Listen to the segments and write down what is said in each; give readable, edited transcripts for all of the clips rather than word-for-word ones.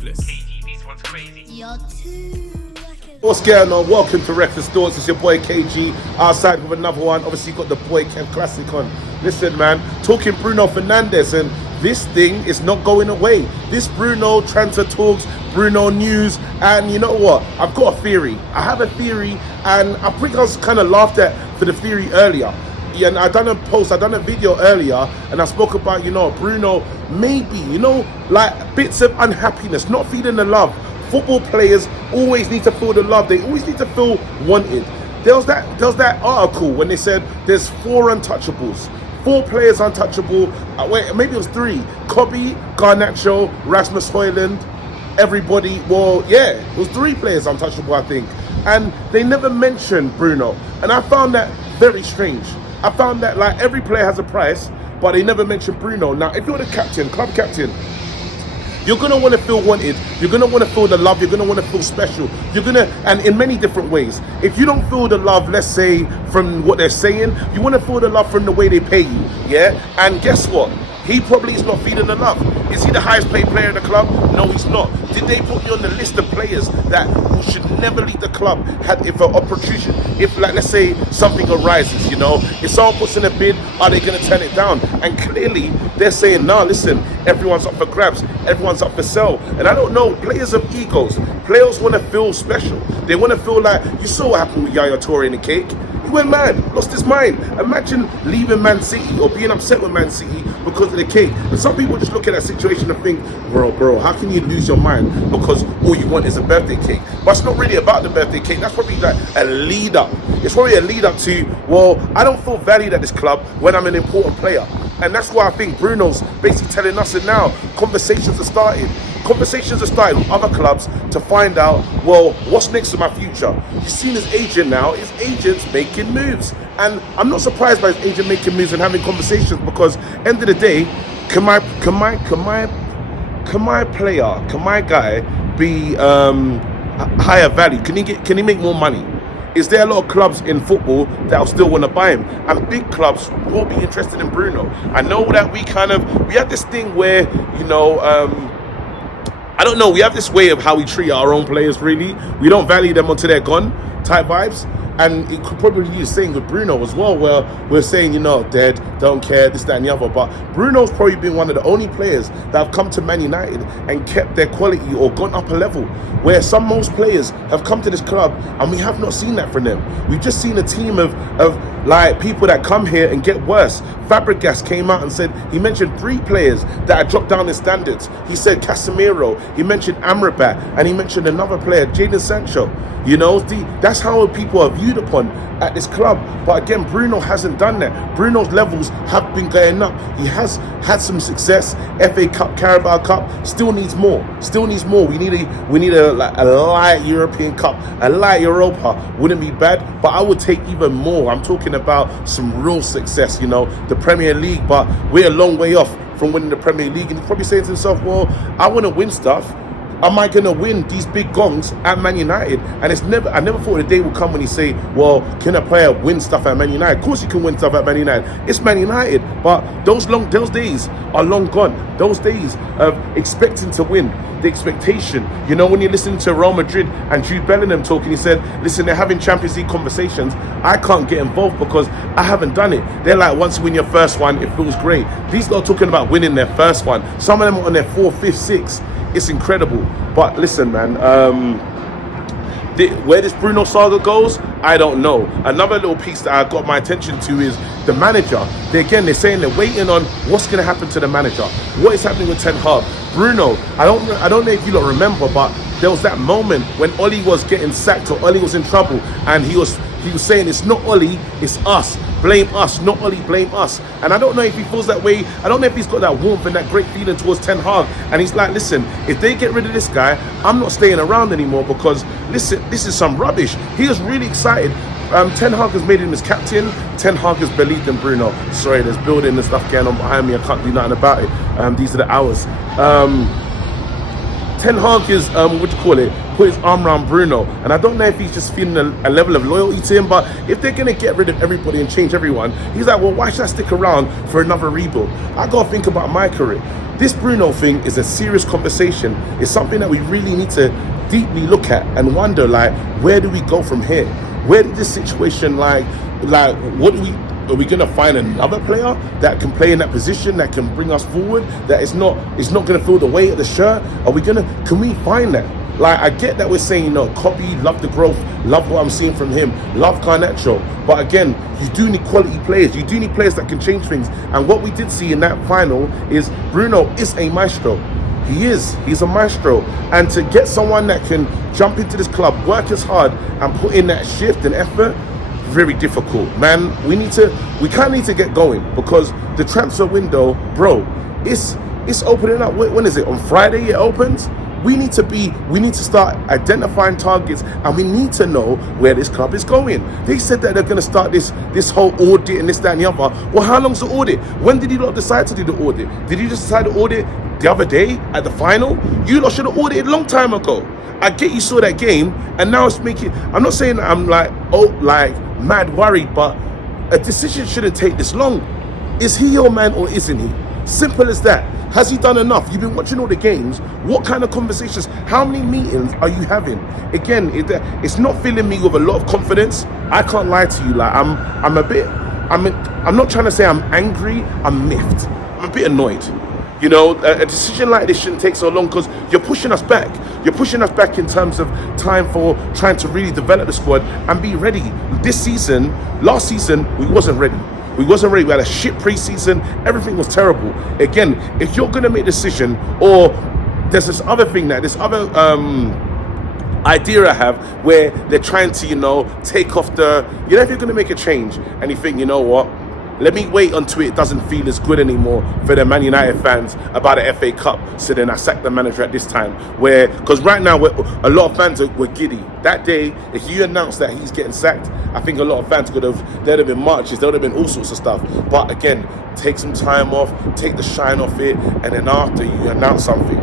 ruthless. KG, this one's crazy. You're too. What's going on? Welcome to Reckless Thoughts. It's your boy KG outside with another one. Obviously, you got the boy Kev Classic on. Listen, man, talking Bruno Fernandes, and this thing is not going away. This Bruno transfer talks, Bruno news, and you know what? I've got a theory. I have a theory, and I think I was kind of laughed at for the theory earlier. Yeah, and I done a video earlier, and I spoke about, Bruno maybe, like bits of unhappiness, not feeling the love. Football players always need to feel the love. They always need to feel wanted. There was that article when they said there's 4 untouchables. 4 players untouchable. Wait, maybe it was 3. Kobe, Garnacho, Rasmus Højlund, everybody. Well, yeah, it was 3 players untouchable, I think. And they never mentioned Bruno. And I found that very strange. I found that like every player has a price, but they never mentioned Bruno. Now, if you're the captain, club captain, you're going to want to feel wanted. You're going to want to feel the love. You're going to want to feel special. And in many different ways. If you don't feel the love, let's say, from what they're saying, you want to feel the love from the way they pay you. Yeah? And guess what? He probably is not feeling the love. Is he the highest paid player in the club? No, he's not. Did they put me on the list of players that should never leave the club if an opportunity, if like let's say something arises, if someone puts in a bid, are they going to turn it down? And clearly they're saying, nah, listen, everyone's up for grabs, everyone's up for sale. And I don't know, players have egos. Players want to feel special. They want to feel like, you saw what happened with Yaya Toure in the cake. He went mad, lost his mind. Imagine leaving Man City or being upset with Man City because of the cake. And some people just look at that situation and think, bro, how can you lose your mind because all you want is a birthday cake? But it's not really about the birthday cake. That's probably like a lead up. It's probably a lead up to, well, I don't feel valued at this club when I'm an important player. And that's why I think Bruno's basically telling us it now. Conversations are started with other clubs to find out, well, what's next to my future? You've seen his agent now. His agent's making moves. And I'm not surprised by his agent making moves and having conversations because end of the day, can my guy be higher value? Can he make more money? Is there a lot of clubs in football that'll still want to buy him? And big clubs will be interested in Bruno. I know that we have this thing where, I don't know, we have this way of how we treat our own players, really. We don't value them until they're gone type vibes. And it could probably be the same with Bruno as well, where we're saying, dead, don't care, this, that, and the other. But Bruno's probably been one of the only players that have come to Man United and kept their quality or gone up a level, where most players have come to this club and we have not seen that from them. We've just seen a team of like people that come here and get worse. Fabregas came out and said, he mentioned 3 players that had dropped down in standards. He said Casemiro, he mentioned Amrabat, and he mentioned another player, Jadon Sancho. That's how people are viewed upon at this club. But again, Bruno hasn't done that. Bruno's levels have been going up. He has had some success. FA Cup, Carabao Cup, still needs more. We need a light European Cup, a light Europa. Wouldn't be bad, but I would take even more. I'm talking about some real success, the Premier League, but we're a long way off from winning the Premier League. And he's probably saying to himself, well, I want to win stuff. Am I going to win these big gongs at Man United? And I never thought the day would come when he say, well, can a player win stuff at Man United? Of course you can win stuff at Man United. It's Man United. But those days are long gone. Those days of expecting to win, the expectation. When you're listening to Real Madrid and Jude Bellingham talking, he said, listen, they're having Champions League conversations. I can't get involved because I haven't done it. They're like, once you win your first one, it feels great. These guys are talking about winning their first one. Some of them are on their 4th, 5th, 6th. It's incredible. But listen, man, where this Bruno saga goes, I don't know. Another little piece that I got my attention to is the manager. They're saying they're waiting on what's going to happen to the manager. What is happening with Ten Hag? Bruno, I don't know if you lot remember, but there was that moment when Oli was getting sacked or Oli was in trouble, and he was saying it's not Oli, it's us. Blame us, not Oli, blame us. And I don't know if he feels that way. I don't know if he's got that warmth and that great feeling towards Ten Hag. And he's like, listen, if they get rid of this guy, I'm not staying around anymore because, listen, this is some rubbish. He is really excited. Ten Hag has made him his captain. Ten Hag has believed in Bruno. Sorry, there's building and stuff going on behind me. I can't do nothing about it. These are the hours. Ten Hag is what do you call it? Put his arm around Bruno, and I don't know if he's just feeling a level of loyalty to him. But if they're gonna get rid of everybody and change everyone, he's like, well, why should I stick around for another rebuild? I gotta think about my career. This Bruno thing is a serious conversation. It's something that we really need to deeply look at and wonder, like, where do we go from here? Where did this situation, like what do we? Are we gonna find another player that can play in that position, that can bring us forward, that is not gonna feel the weight of the shirt? Can we find that? Like, I get that we're saying, you know, copy, love the growth, love what I'm seeing from him, love Garnacho. But again, you do need quality players. You do need players that can change things. And what we did see in that final is Bruno is a maestro. He's a maestro. And to get someone that can jump into this club, work as hard, and put in that shift and effort, very difficult, man. We kind of need to get going, because the transfer window, bro, it's opening up. When is it? On Friday it opens. We need to start identifying targets, and we need to know where this club is going. They said that they're going to start this whole audit and this, that, and the other. Well, how long's the audit? When did you lot decide to do the audit? Did you just decide to audit the other day at the final? You lot should have audited a long time ago. I get you saw that game, and now it's making. I'm not saying that I'm like mad worried, but a decision shouldn't take this long. Is he your man or isn't he? Simple as that. Has he done enough? You've been watching all the games. What kind of conversations? How many meetings are you having? Again, it's not filling me with a lot of confidence. I can't lie to you. Like, I'm not trying to say I'm angry. I'm miffed. I'm a bit annoyed. You know, a decision like this shouldn't take so long, because you're pushing us back. You're pushing us back in terms of time for trying to really develop the squad and be ready. Last season, we wasn't ready. We had a shit pre-season. Everything was terrible. Again, if you're going to make a decision, or there's this other idea I have where they're trying to, you know, take off if you're going to make a change and you think, you know what, let me wait until it doesn't feel as good anymore for the Man United fans about the FA Cup. So then I sack the manager at this time. Because right now, a lot of fans were giddy. That day, if you announced that he's getting sacked, I think a lot of fans there'd have been marches, there would have been all sorts of stuff. But again, take some time off, take the shine off it, and then after you announce something.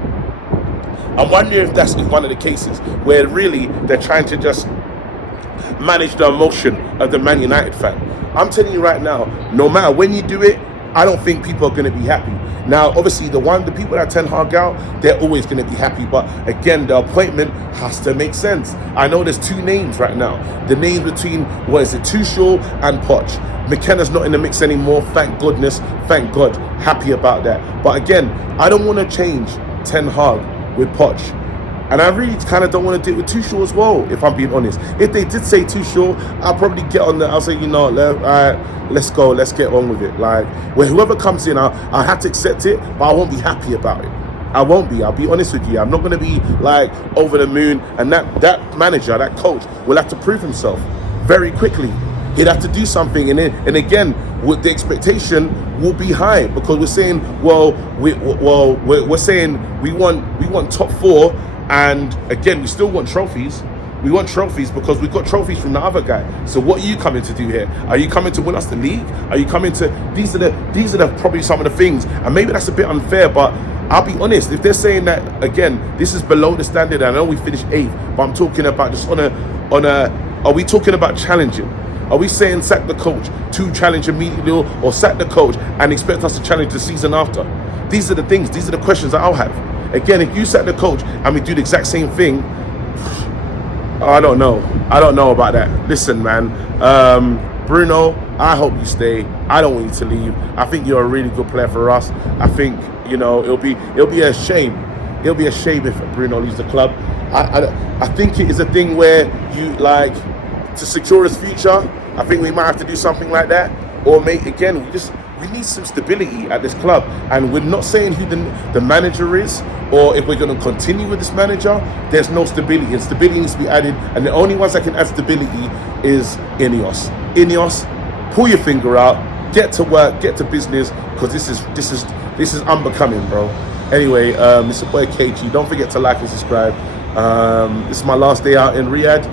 I'm wondering if that's one of the cases where really they're trying to just manage the emotion of the Man United fan. I'm telling you right now, no matter when you do it, I don't think people are going to be happy. Now, obviously, the people that Ten Hag out, they're always going to be happy. But again, the appointment has to make sense. I know there's two names right now. The names between, Tuchel and Poch. McKenna's not in the mix anymore. Thank goodness. Thank God. Happy about that. But again, I don't want to change Ten Hag with Poch. And I really kind of don't want to do it with Tuchel as well, if I'm being honest. If they did say Tuchel, I'll probably get on there. I'll say, you know, let's go. Let's get on with it. Like, when whoever comes in, I'll have to accept it, but I won't be happy about it. I won't be. I'll be honest with you. I'm not going to be, like, over the moon. And that manager, that coach, will have to prove himself very quickly. He'd have to do something. And again, with the expectation will be high, because we're saying, we're saying we want top four. And again, we still want trophies. We want trophies because we've got trophies from the other guy. So what are you coming to do here? Are you coming to win us the league? Are you coming to... These are the probably some of the things. And maybe that's a bit unfair, but I'll be honest. If they're saying that, again, this is below the standard, I know we finished 8th, but I'm talking about just are we talking about challenging? Are we saying sack the coach to challenge immediately, or sack the coach and expect us to challenge the season after? These are the things. These are the questions that I'll have. Again, if you sack the coach and we do the exact same thing, I don't know about that. Listen, man, Bruno, I hope you stay. I don't want you to leave. I think you're a really good player for us. I think, you know, it'll be a shame. It'll be a shame if Bruno leaves the club. I think it is a thing where you, like, to secure his future, I think we might have to do something like that. Or we need some stability at this club. And we're not saying who the manager is, or if we're going to continue with this manager. There's no stability, and stability needs to be added. And the only ones that can add stability is Ineos. Pull your finger out, get to work, get to business, because this is unbecoming, bro. Anyway, it's your boy KG. Don't forget to like and subscribe. This is my last day out in Riyadh.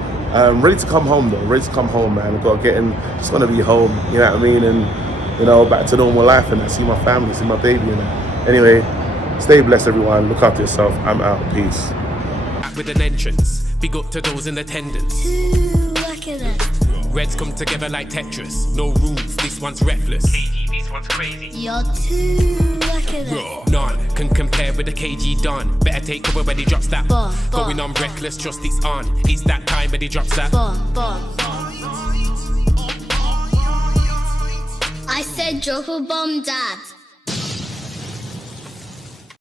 Ready to come home, though. Ready to come home, man. Just want to be home, you know what I mean? And, you know, back to normal life, and see my family, see my baby. And anyway, stay blessed, everyone. Look after yourself. I'm out. Peace. back with an entrance. Big up to those in attendance. Too whack of that. Reds come together like Tetris. No rules, this one's reckless. KG, this one's crazy. You're too whack of that. None can compare with the KG Don. Better take cover when he drops that. Bomb, bomb. Going on reckless, trust it's on. It's that time when he drops that. Bomb, bomb. I said drop a bomb, Dad.